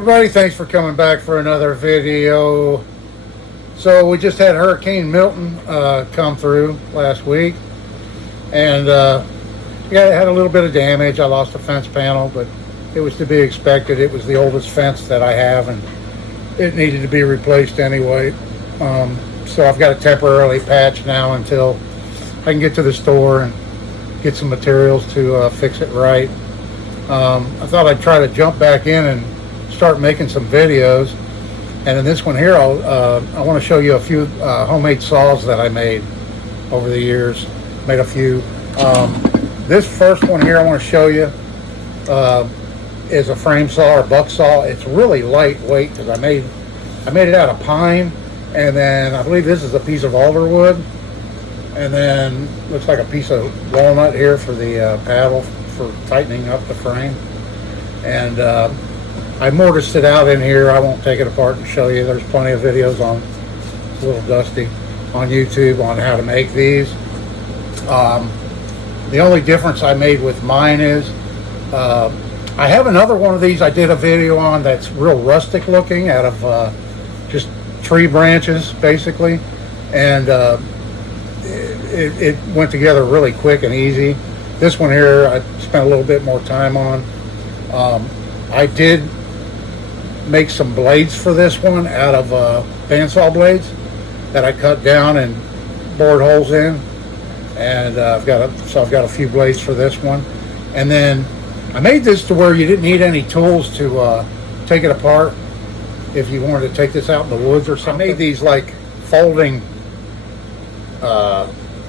everybody, thanks for coming back for another video. So we just had Hurricane Milton come through last week, and yeah, it had a little bit of damage. I lost a fence panel, but it was to be expected. It was the oldest fence that I have, and it needed to be replaced anyway. So I've got to temporarily patch now until I can get to the store and get some materials to fix it right. I thought I'd try to jump back in and start making some videos. And in this one here, I want to show you a few homemade saws that I made over the years. Made a few. This first one here I want to show you is a frame saw or buck saw. It's really lightweight because I made it out of pine, and then I believe this is a piece of alder wood, and then looks like a piece of walnut here for the paddle for tightening up the frame. And I mortised it out in here. I won't take it apart and show you. There's plenty of videos on, it's a little dusty, on YouTube on how to make these. The only difference I made with mine is I have another one of these I did a video on that's real rustic looking, out of just tree branches basically, and it went together really quick and easy. This one here I spent a little bit more time on. I did make some blades for this one out of bandsaw blades that I cut down and bored holes in, and I've got a few blades for this one. And then I made this to where you didn't need any tools to take it apart if you wanted to take this out in the woods or something. I made these like folding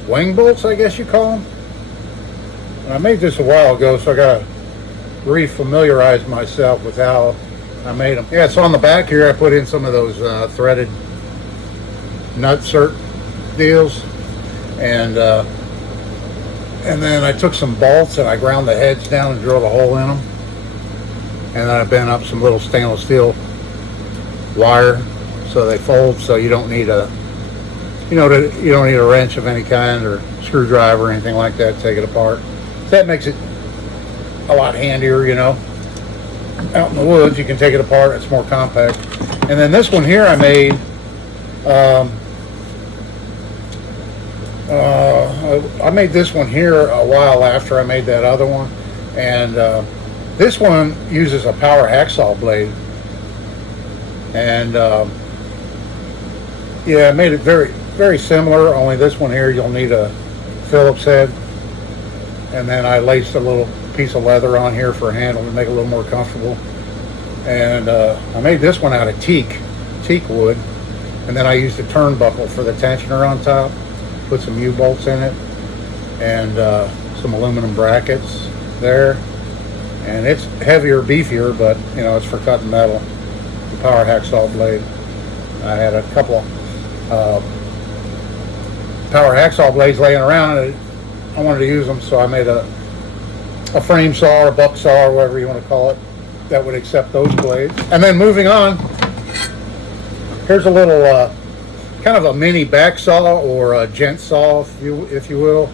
wing bolts, I guess you call them. And I made this a while ago, so I gotta re-familiarize myself with how I made them. Yeah, so on the back here I put in some of those threaded nut cert deals, and then I took some bolts and I ground the heads down and drilled a hole in them, and then I bent up some little stainless steel wire so they fold, so you don't need a you don't need a wrench of any kind or screwdriver or anything like that to take it apart. So that makes it a lot handier, you know. Out in the woods you can take it apart, it's more compact. And then this one here I made I made this one here a while after I made that other one, and this one uses a power hacksaw blade, and yeah, I made it very similar, only this one here you'll need a Phillips head, and then I laced a little piece of leather on here for a handle to make it a little more comfortable. And I made this one out of teak wood, and then I used a turnbuckle for the tensioner on top, put some U-bolts in it, and some aluminum brackets there. And it's heavier, beefier, but you know, it's for cutting metal. The power hacksaw blade. I had a couple of power hacksaw blades laying around, and I wanted to use them, so I made a frame saw or a buck saw or whatever you want to call it that would accept those blades. And then moving on, here's a little kind of a mini back saw or a gent saw, if you will,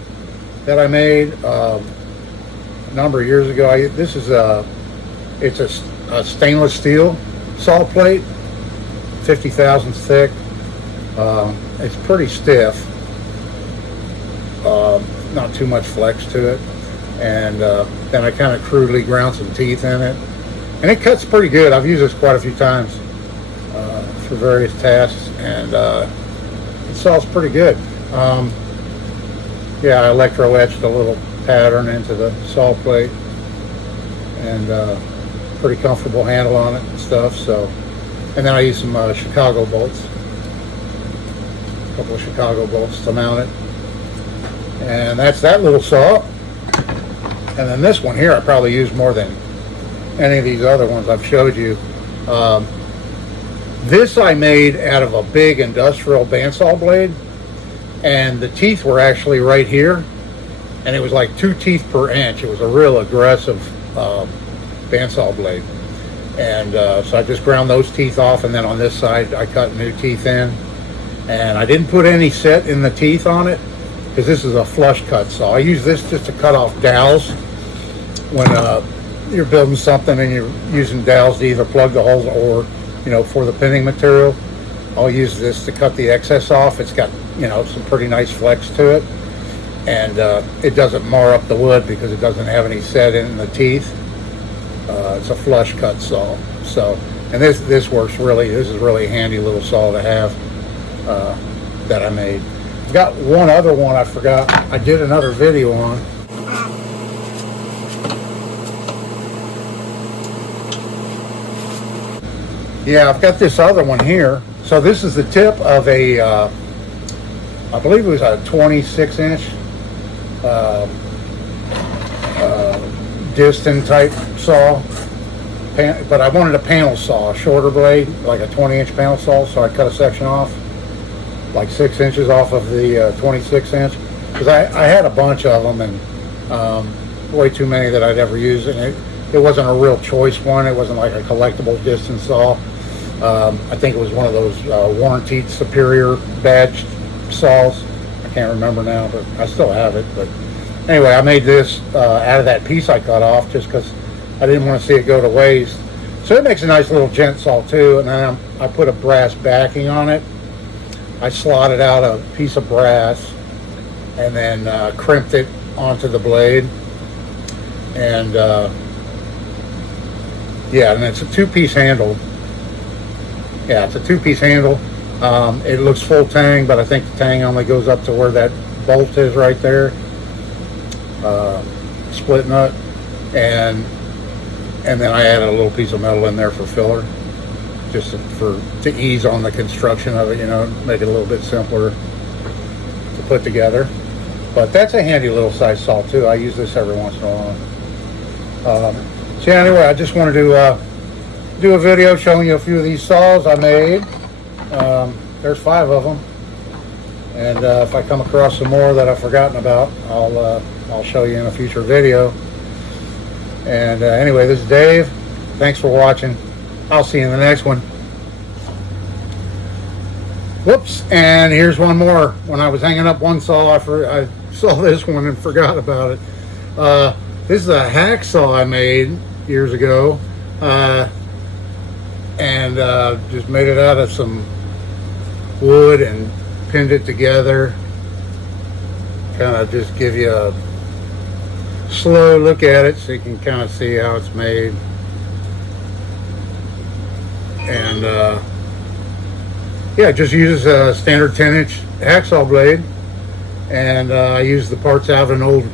that I made a number of years ago. It's a stainless steel saw plate, 50 thousandths thick. It's pretty stiff, not too much flex to it. And then I kind of crudely ground some teeth in it, and it cuts pretty good. I've used this quite a few times for various tasks, and it saws pretty good. Yeah, I electro etched a little pattern into the saw plate, and pretty comfortable handle on it and stuff. So, and then I used some Chicago bolts, a couple of Chicago bolts to mount it, and that's that little saw. And then this one here I probably used more than any of these other ones I've showed you. This I made out of a big industrial bandsaw blade, and the teeth were actually right here, and it was like 2 teeth per inch. It was a real aggressive bandsaw blade, and so I just ground those teeth off, and then on this side I cut new teeth in, and I didn't put any set in the teeth on it because this is a flush cut saw. I use this just to cut off dowels when you're building something and you're using dowels to either plug the holes or, you know, for the pinning material, I'll use this to cut the excess off. It's got, you know, some pretty nice flex to it, and it doesn't mar up the wood because it doesn't have any set in the teeth. It's a flush cut saw. So, and this works really. This is really a handy little saw to have that I made. I've got one other one I forgot. I did another video on. Yeah, I've got this other one here. So this is the tip of a, I believe it was a 26-inch Diston type saw. But I wanted a panel saw, a shorter blade, like a 20-inch panel saw. So I cut a section off, like 6 inches off of the 26-inch. Because I had a bunch of them, and way too many that I'd ever use. And it wasn't a real choice one. It wasn't like a collectible Diston saw. I think it was one of those warranted Superior badged saws. I can't remember now, but I still have it. But anyway, I made this out of that piece I cut off just because I didn't want to see it go to waste. So it makes a nice little gent saw too. And then I put a brass backing on it. I slotted out a piece of brass and then crimped it onto the blade. And yeah, and it's a two-piece handle. Yeah, it's a two-piece handle. It looks full tang, but I think the tang only goes up to where that bolt is right there. Split nut. And then I added a little piece of metal in there for filler, just to ease on the construction of it, you know, make it a little bit simpler to put together. But that's a handy little size saw too. I use this every once in a while. So yeah, anyway, I just wanted to do a video showing you a few of these saws I made. There's 5 of them, and if I come across some more that I've forgotten about, I'll show you in a future video. And anyway, this is Dave. Thanks for watching. I'll see you in the next one. Whoops, and here's one more. When I was hanging up one saw, I saw this one and forgot about it. This is a hacksaw I made years ago. And just made it out of some wood and pinned it together. Kind of just give you a slow look at it so you can kind of see how it's made. And yeah, just use a standard 10-inch hacksaw blade, and I used the parts out of an old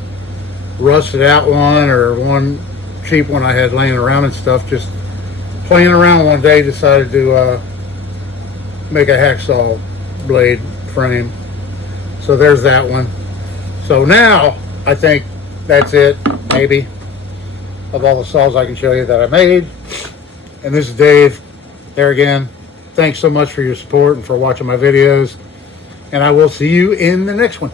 rusted out one or one cheap one I had laying around and stuff. Just playing around one day, decided to make a hacksaw blade frame. So there's that one. So now I think that's it, maybe, of all the saws I can show you that I made. And this is Dave. There again, thanks so much for your support and for watching my videos, and I will see you in the next one.